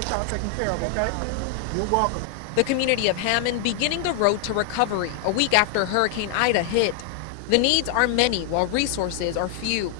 get y'all taken care of, okay? You're welcome. The community of Hammond beginning the road to recovery a week after Hurricane Ida hit. The needs are many while resources are few.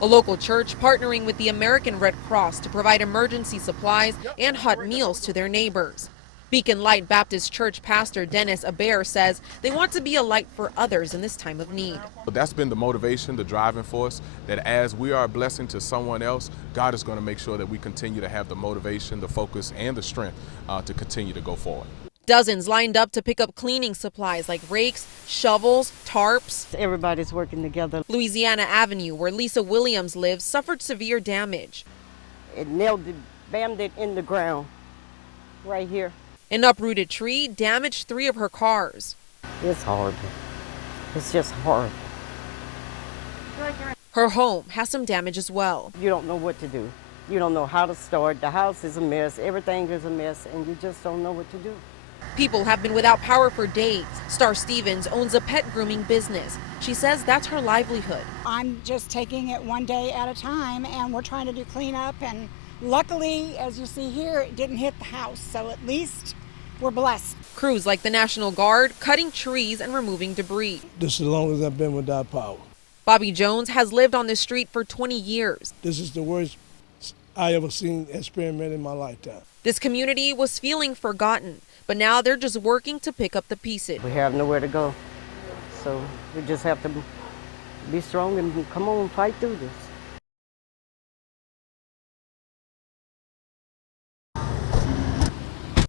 A local church partnering with the American Red Cross to provide emergency supplies and hot meals to their neighbors. Beacon Light Baptist Church pastor Dennis Aber says they want to be a light for others in this time of need. That's been the motivation, the driving force, that as we are a blessing to someone else, God is going to make sure that we continue to have the motivation, the focus, and the strength to continue to go forward. Dozens lined up to pick up cleaning supplies like rakes, shovels, tarps. Everybody's working together. Louisiana Avenue, where Lisa Williams lives, suffered severe damage. It nailed it, bammed it in the ground right here. An uprooted tree damaged 3 of her cars. It's horrible. It's just horrible. Her home has some damage as well. You don't know what to do. You don't know how to start. The house is a mess. Everything is a mess, and you just don't know what to do. People have been without power for days. Star Stevens owns a pet grooming business. She says that's her livelihood. I'm just taking it one day at a time, and we're trying to do cleanup. And luckily, as you see here, it didn't hit the house, so at least we're blessed. Crews like the National Guard cutting trees and removing debris. This is as long as I've been without power. Bobby Jones has lived on this street for 20 years. This is the worst I ever seen experiment in my lifetime. This community was feeling forgotten, but now they're just working to pick up the pieces. We have nowhere to go, so we just have to be strong and come on, fight through this.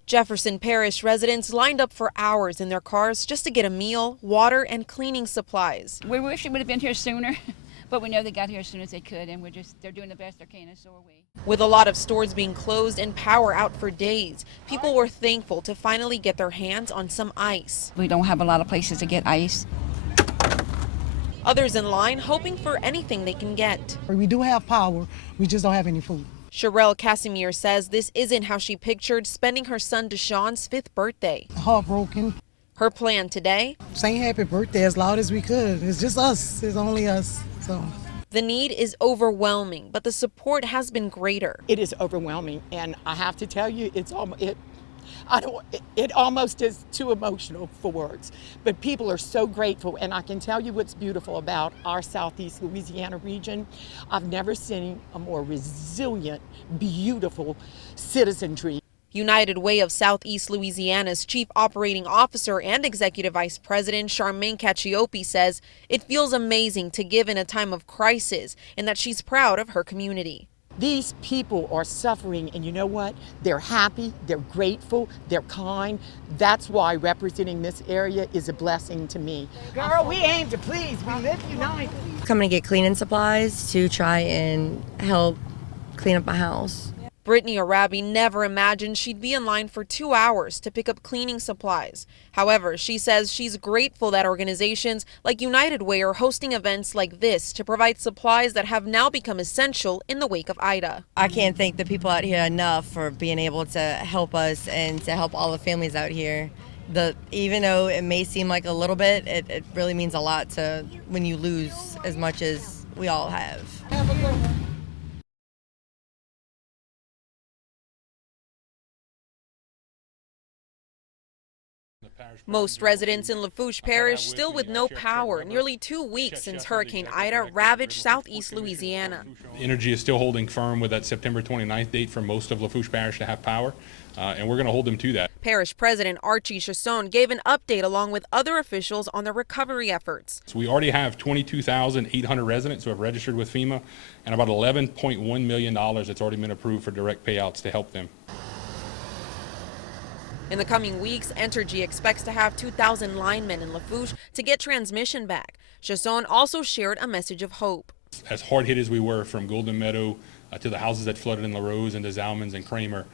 Jefferson Parish residents lined up for hours in their cars just to get a meal, water, and cleaning supplies. We wish it would have been here sooner, but we know they got here as soon as they could, and they're doing the best they can, and so are we. With a lot of stores being closed and power out for days, people were thankful to finally get their hands on some ice. We don't have a lot of places to get ice. Others in line hoping for anything they can get. We do have power, we just don't have any food. Sherelle Casimir says this isn't how she pictured spending her son Deshaun's 5th birthday. Heartbroken. Her plan today? Sing happy birthday as loud as we could. It's just us. It's only us. So the need is overwhelming, but the support has been greater. It is overwhelming, and I have to tell you, it almost is too emotional for words. But people are so grateful, and I can tell you what's beautiful about our Southeast Louisiana region. I've never seen a more resilient, beautiful citizenry. United Way of Southeast Louisiana's Chief Operating Officer and Executive Vice President Charmaine Cacciopi says it feels amazing to give in a time of crisis and that she's proud of her community. These people are suffering, and you know what? They're happy, they're grateful, they're kind. That's why representing this area is a blessing to me. Girl, we aim to please. We live united. Coming to get cleaning supplies to try and help clean up my house. Brittany Arabi never imagined she'd be in line for 2 hours to pick up cleaning supplies. However, she says she's grateful that organizations like United Way are hosting events like this to provide supplies that have now become essential in the wake of Ida. I can't thank the people out here enough for being able to help us and to help all the families out here. Even though it may seem like a little bit, it really means a lot to when you lose as much as we all have. Most residents in Lafourche Parish still with no power, nearly 2 weeks since Hurricane Ida ravaged southeast Louisiana. Energy is still holding firm with that September 29th date for most of Lafourche Parish to have power, and we're going to hold them to that. Parish President Archie Chasson gave an update along with other officials on the recovery efforts. So we already have 22,800 residents who have registered with FEMA and about $11.1 million that's already been approved for direct payouts to help them. In the coming weeks, Entergy expects to have 2,000 linemen in Lafourche to get transmission back. Chasson also shared a message of hope. As hard hit as we were from Golden Meadow to the houses that flooded in La Rose and to Zalman's and Kramer,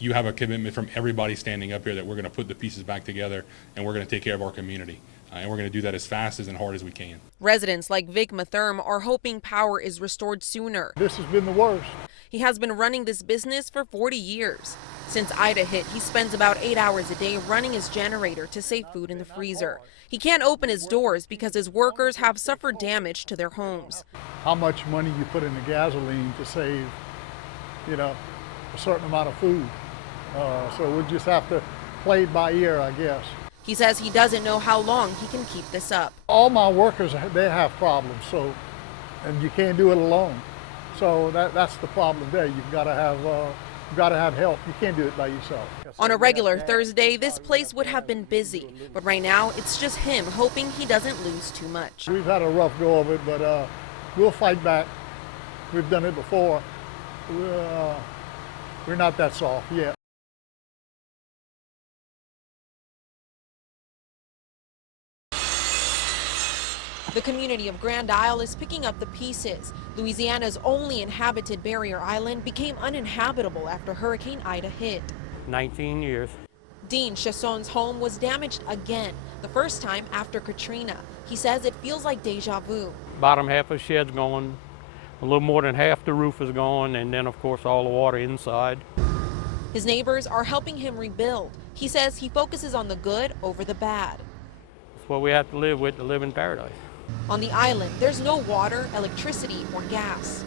you have a commitment from everybody standing up here that we're going to put the pieces back together and we're going to take care of our community. And we're going to do that as fast and hard as we can. Residents like Vic Matherm are hoping power is restored sooner. This has been the worst. He has been running this business for 40 years. Since Ida hit, he spends about 8 hours a day running his generator to save food in the freezer. He can't open his doors because his workers have suffered damage to their homes. How much money you put in the gasoline to save a certain amount of food. So we'll just have to play it by ear, I guess. He says he doesn't know how long he can keep this up. All my workers, they have problems, and you can't do it alone. So that's the problem there. You've got to have help. You can't do it by yourself. On a regular Thursday, this place would have been busy, but right now it's just him hoping he doesn't lose too much. We've had a rough go of it, but we'll fight back. We've done it before. We're not that soft yet. The community of Grand Isle is picking up the pieces. Louisiana's only inhabited barrier island became uninhabitable after Hurricane Ida hit. 19 years. Dean Chasson's home was damaged again, the first time after Katrina. He says it feels like deja vu. Bottom half of the shed's gone, a little more than half the roof is gone, and then of course all the water inside. His neighbors are helping him rebuild. He says he focuses on the good over the bad. That's what we have to live with to live in paradise. On the island, there's no water, electricity, or gas.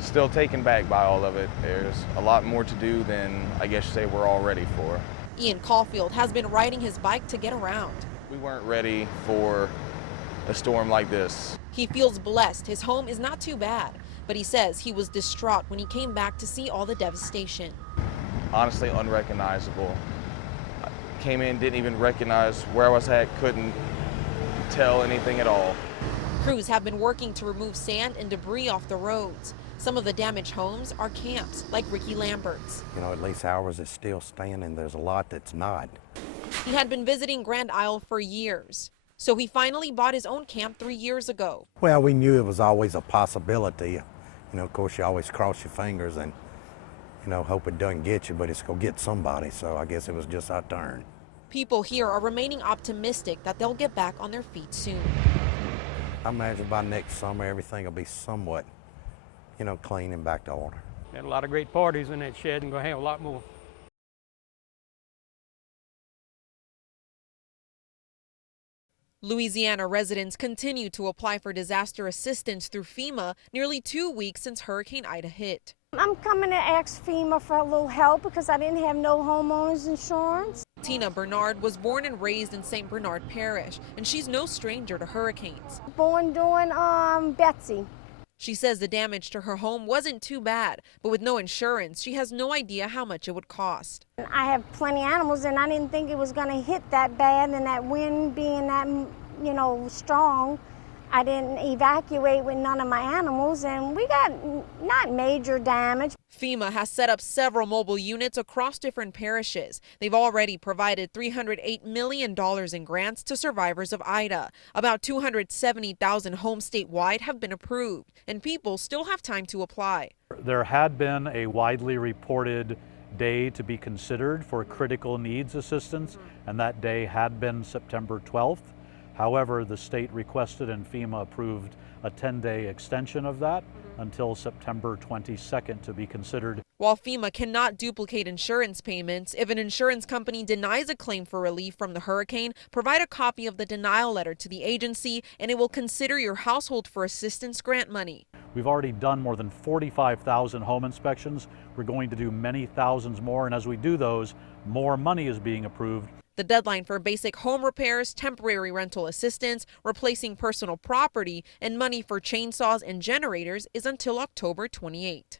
Still taken back by all of it. There's a lot more to do than I guess you say we're all ready for. Ian Caulfield has been riding his bike to get around. We weren't ready for a storm like this. He feels blessed. His home is not too bad, but he says he was distraught when he came back to see all the devastation. Honestly, unrecognizable. I came in, didn't even recognize where I was at, couldn't tell anything at all. Crews have been working to remove sand and debris off the roads. Some of the damaged homes are camps, like Ricky Lambert's. At least ours is still standing. There's a lot that's not. He had been visiting Grand Isle for years, so he finally bought his own camp 3 years ago. Well, we knew it was always a possibility. Of course, you always cross your fingers and, hope it doesn't get you, but it's going to get somebody. So I guess it was just our turn. People here are remaining optimistic that they'll get back on their feet soon. I imagine by next summer, everything will be somewhat, clean and back to order. Had a lot of great parties in that shed and going to have a lot more. Louisiana residents continue to apply for disaster assistance through FEMA nearly 2 weeks since Hurricane Ida hit. I'm coming to ask FEMA for a little help because I didn't have no homeowners insurance. Tina Bernard was born and raised in St. Bernard Parish, and she's no stranger to hurricanes. Born doing Betsy. She says the damage to her home wasn't too bad, but with no insurance, she has no idea how much it would cost. I have plenty of animals, and I didn't think it was going to hit that bad, and that wind being that, strong. I didn't evacuate with none of my animals, and we got not major damage. FEMA has set up several mobile units across different parishes. They've already provided $308 million in grants to survivors of Ida. About 270,000 homes statewide have been approved, and people still have time to apply. There had been a widely reported day to be considered for critical needs assistance, and that day had been September 12th. However, the state requested and FEMA approved a 10-day extension of that until September 22nd to be considered. While FEMA cannot duplicate insurance payments, if an insurance company denies a claim for relief from the hurricane, provide a copy of the denial letter to the agency and it will consider your household for assistance grant money. We've already done more than 45,000 home inspections. We're going to do many thousands more, and as we do those, more money is being approved. The deadline for basic home repairs, temporary rental assistance, replacing personal property, and money for chainsaws and generators is until October 28.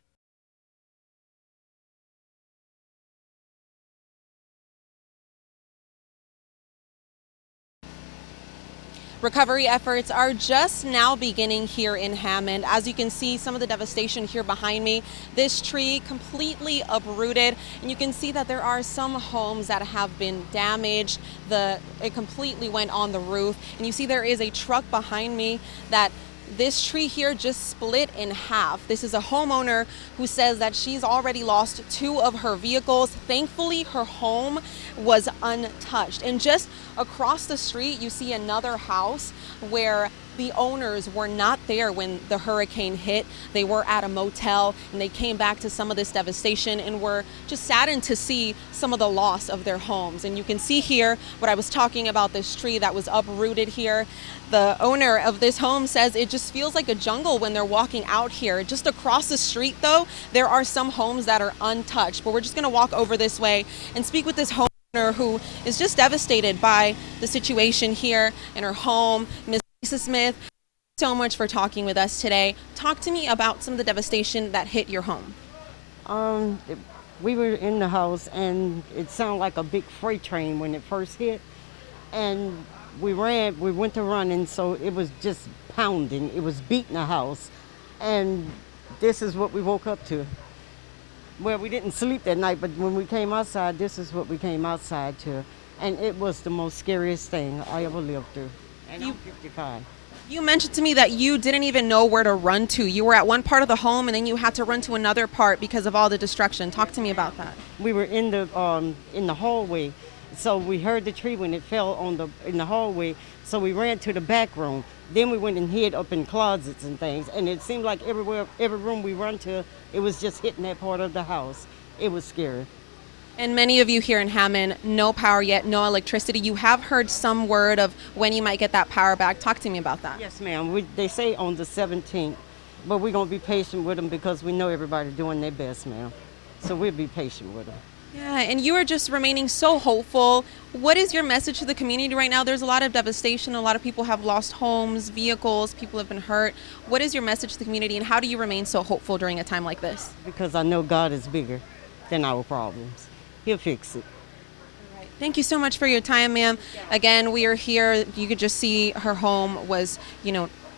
Recovery efforts are just now beginning here in Hammond. As you can see, some of the devastation here behind me, this tree completely uprooted, and you can see that there are some homes that have been damaged. It completely went on the roof, and you see there is a truck behind me that this tree here just split in half. This is a homeowner who says that she's already lost 2 of her vehicles. Thankfully, her home was untouched. And just across the street, you see another house where The owners were not there when the hurricane hit. They were at a motel, and they came back to some of this devastation and were just saddened to see some of the loss of their homes. And you can see here what I was talking about, this tree that was uprooted here. The owner of this home says it just feels like a jungle when they're walking out here. Just across the street, though, there are some homes that are untouched. But we're just going to walk over this way and speak with this homeowner who is just devastated by the situation here in her home. Ms. Lisa Smith, thank you so much for talking with us today. Talk to me about some of the devastation that hit your home. We were in the house, and it sounded like a big freight train when it first hit. And we went to running, so it was just pounding. It was beating the house. And this is what we woke up to. Well, we didn't sleep that night, but when we came outside, this is what we came outside to. And it was the most scariest thing I ever lived through. And I'm 55. You mentioned to me that you didn't even know where to run to. You were at one part of the home, and then you had to run to another part because of all the destruction. Talk to me about that. We were in the hallway, so we heard the tree when it fell in the hallway. So we ran to the back room. Then we went and hid up in closets and things. And it seemed like every room we run to, it was just hitting that part of the house. It was scary. And many of you here in Hammond, no power yet, no electricity. You have heard some word of when you might get that power back. Talk to me about that. Yes, ma'am. They say on the 17th, but we're going to be patient with them because we know everybody's doing their best, ma'am. So we'll be patient with them. Yeah, and you are just remaining so hopeful. What is your message to the community right now? There's a lot of devastation. A lot of people have lost homes, vehicles, people have been hurt. What is your message to the community, and how do you remain so hopeful during a time like this? Because I know God is bigger than our problems. He'll fix it. Thank you so much for your time, ma'am. Again, we are here. You could just see her home was,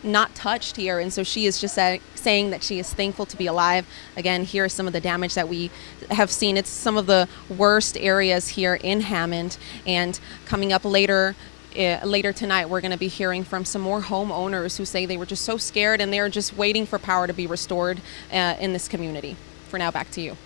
not touched here. And so she is just saying that she is thankful to be alive. Again, here is some of the damage that we have seen. It's some of the worst areas here in Hammond. And coming up later tonight, we're going to be hearing from some more homeowners who say they were just so scared and they're just waiting for power to be restored in this community. For now, back to you.